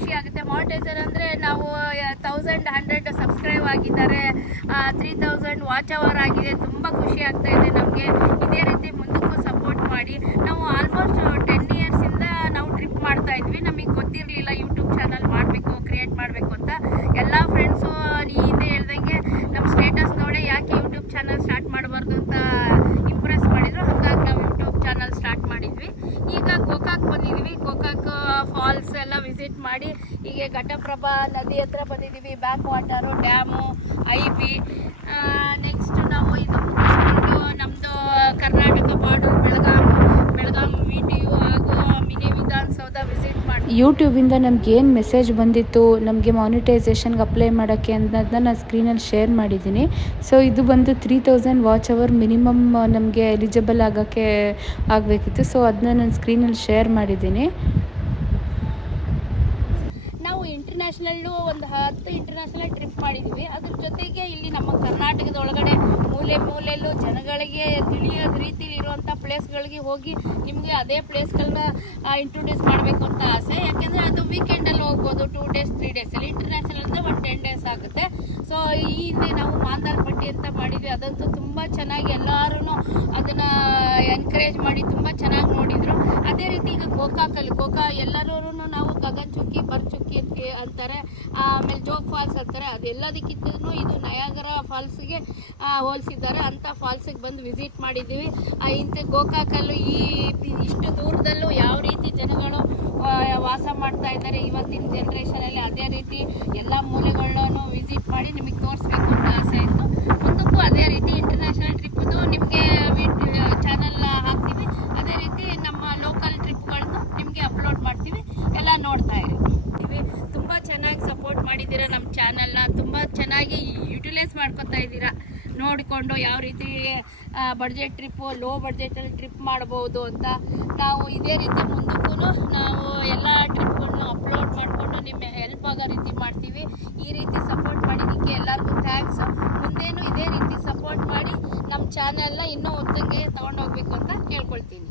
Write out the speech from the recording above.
ಖುಷಿ ಆಗುತ್ತೆ. ಮಾನಿಟೈಸರ್ ಅಂದರೆ ನಾವು ತೌಸಂಡ್ ಹಂಡ್ರೆಡ್ ಸಬ್ಸ್ಕ್ರೈಬ್ ಆಗಿದ್ದಾರೆ. ತ್ರೀ ತೌಸಂಡ್ ವಾಚ್ ಅವರ್ ಆಗಿದೆ. ತುಂಬ ಖುಷಿ ಆಗ್ತಾ ಇದೆ ನಮಗೆ. ಫಾಲ್ಸ್ ಎಲ್ಲ ವಿಸಿಟ್ ಮಾಡಿ ಹೀಗೆ ಘಟಪ್ರಭಾ ನದಿ ಹತ್ರ ಬಂದಿದ್ದೀವಿ. Back water dam I B next ನಾವು ಇದು ಮುಗಿಸ್ಕೊಂಡು ನಮ್ಮದು Karnataka border Belgaum Belgaum V T U ಹಾಗೂ ಮಿನಿ ವಿಧಾನಸೌಧ ವಿಸಿಟ್ ಮಾಡಿ ಯೂಟ್ಯೂಬಿಂದ ನಮ್ಗೆ ಏನು ಮೆಸೇಜ್ ಬಂದಿತ್ತು, ನಮಗೆ ಮಾನಿಟೈಸೇಷನ್ಗೆ ಅಪ್ಲೈ ಮಾಡೋಕ್ಕೆ ಅನ್ನೋದನ್ನ ನಾನು ಸ್ಕ್ರೀನಲ್ಲಿ ಶೇರ್ ಮಾಡಿದ್ದೀನಿ. ಸೊ ಇದು ಬಂದು three thousand watch hour minimum ನಮಗೆ ಎಲಿಜಿಬಲ್ ಆಗೋಕ್ಕೆ ಆಗಬೇಕಿತ್ತು. ಸೊ ಅದನ್ನ ನಾನು ಸ್ಕ್ರೀನಲ್ಲಿ ಶೇರ್ ಮಾಡಿದ್ದೀನಿ ನಾವು ಇಂಟರ್ನ್ಯಾಷನಲ್ಲು ಒಂದು ಹತ್ತು ಇಂಟರ್ನ್ಯಾಷನಲ್ ಟ್ರಿಪ್ ಮಾಡಿದ್ವಿ. ಅದ್ರ ಜೊತೆಗೆ ಇಲ್ಲಿ ನಮ್ಮ ಕರ್ನಾಟಕದ ಒಳಗಡೆ ಮೂಲೆ ಮೂಲೆಯಲ್ಲೂ ಜನಗಳಿಗೆ ತಿಳಿಯೋದ ರೀತಿಲಿ ಇರುವಂಥ ಪ್ಲೇಸ್ಗಳಿಗೆ ಹೋಗಿ ನಿಮಗೆ ಅದೇ ಪ್ಲೇಸ್ಗಳನ್ನ ಇಂಟ್ರೊಡ್ಯೂಸ್ ಮಾಡಬೇಕು ಅಂತ ಆಸೆ. ಯಾಕೆಂದರೆ ಅದು ವೀಕೆಂಡಲ್ಲಿ ಹೋಗ್ಬೋದು ಟೂ ಡೇಸ್ ತ್ರೀ ಡೇಸಲ್ಲಿ ಇಂಟರ್ನ್ಯಾಷನಲ್ ಅಂದರೆ ಒಂದು ಟೆನ್ ಡೇಸ್ ಆಗುತ್ತೆ. ಸೊ ಈ ಹಿಂದೆ ನಾವು ಮಾಂದಲ್ಪಟ್ಟಿ ಅಂತ ಮಾಡಿದ್ವಿ. ಅದಂತೂ ತುಂಬ ಚೆನ್ನಾಗಿ ಎಲ್ಲರೂ ಅದನ್ನು ಎನ್ಕರೇಜ್ ಮಾಡಿ ತುಂಬ ಚೆನ್ನಾಗಿ ನೋಡಿದರು. ಅದೇ ರೀತಿ ಈಗ ಗೋಕಾಕಲ್ಲಿ, ಗೋಕಾ ಎಲ್ಲರೂ ನಾವು ಗಗನಚುಕ್ಕಿ ಬರ್ಚುಕ್ಕಿ ಅಂತ ಅಂತಾರೆ. ಆಮೇಲೆ ಜೋಗ್ ಫಾಲ್ಸ್ ಅಂತಾರೆ. ಅದೆಲ್ಲದಕ್ಕಿಂತ ಇದು ನಯಾಗರ ಫಾಲ್ಸ್ಗೆ ಹೋಲಿಸಿದ್ದಾರೆ. ಅಂಥ ಫಾಲ್ಸಿಗೆ ಬಂದು ವಿಸಿಟ್ ಮಾಡಿದ್ದೀವಿ. ಇಂಥ ಗೋಕಾಕಲ್ಲೂ ಈ ಇಷ್ಟು ದೂರದಲ್ಲೂ ಯಾವ ರೀತಿ ಜನಗಳು ವಾಸ ಮಾಡ್ತಾ ಇದ್ದಾರೆ ಇವತ್ತಿನ ಜನ್ರೇಷನಲ್ಲಿ ಅದೇ ರೀತಿ ಎಲ್ಲ ಮೂಲೆಗಳನ್ನೂ ವಿಸಿಟ್ ಮಾಡಿ ನಿಮಗೆ ತೋರಿಸ್ಬೇಕು ಅಂತ ಆಸೆ ಇತ್ತು. ಮುಂದಕ್ಕೂ ಅದೇ ರೀತಿ ಇಂಟರ್ನ್ಯಾಷನಲ್ ಟ್ರಿಪ್ಪದು ನಿಮಗೆ ಚಾನಲ್ ಹಾಕ್ತೀವಿ ಅದೇ ರೀತಿ ನಮ್ಮ ಲೋಕಲ್ ಟ್ರಿಪ್ಗಳನ್ನು ನಿಮಗೆ ಅಪ್ಲೋಡ್ ಮಾಡ್ತೀವಿ ಎಲ್ಲ ನೋಡ್ತಾ ಇರಿ ತುಂಬ ಚೆನ್ನಾಗಿ ಸಪೋರ್ಟ್ ಮಾಡಿದ್ದೀರಾ ನಮ್ಮ ಚಾನಲ್ನ ತುಂಬ ಚೆನ್ನಾಗಿ ಯುಟಿಲೈಸ್ ಮಾಡ್ಕೊತಾ ಇದ್ದೀರಾ. ನೋಡಿಕೊಂಡು ಯಾವ ರೀತಿ ಬಡ್ಜೆಟ್ ಟ್ರಿಪ್ಪು ಲೋ ಬಡ್ಜೆಟಲ್ಲಿ ಟ್ರಿಪ್ ಮಾಡ್ಬೋದು ಅಂತ ನಾವು ಇದೇ ರೀತಿ ಮುಂದಕ್ಕೂ ನಾವು ಎಲ್ಲ ಟ್ರಿಪ್ಗಳನ್ನ ಅಪ್ಲೋಡ್ ಮಾಡಿಕೊಂಡು ನಿಮ್ಮ ಹೆಲ್ಪ್ ಆಗೋ ರೀತಿ ಮಾಡ್ತೀವಿ. ಈ ರೀತಿ ಸಪೋರ್ಟ್ ಮಾಡಿದ್ದಕ್ಕೆ ಎಲ್ಲರಿಗೂ ಥ್ಯಾಂಕ್ಸು ಮುಂದೇನು ಇದೇ ರೀತಿ ಸಪೋರ್ಟ್ ಮಾಡಿ ನಮ್ಮ ಚಾನಲ್ನ ಇನ್ನೂ ಉತ್ತಂಗೆ ತೊಗೊಂಡೋಗ್ಬೇಕು ಅಂತ ಕೇಳ್ಕೊಳ್ತೀನಿ.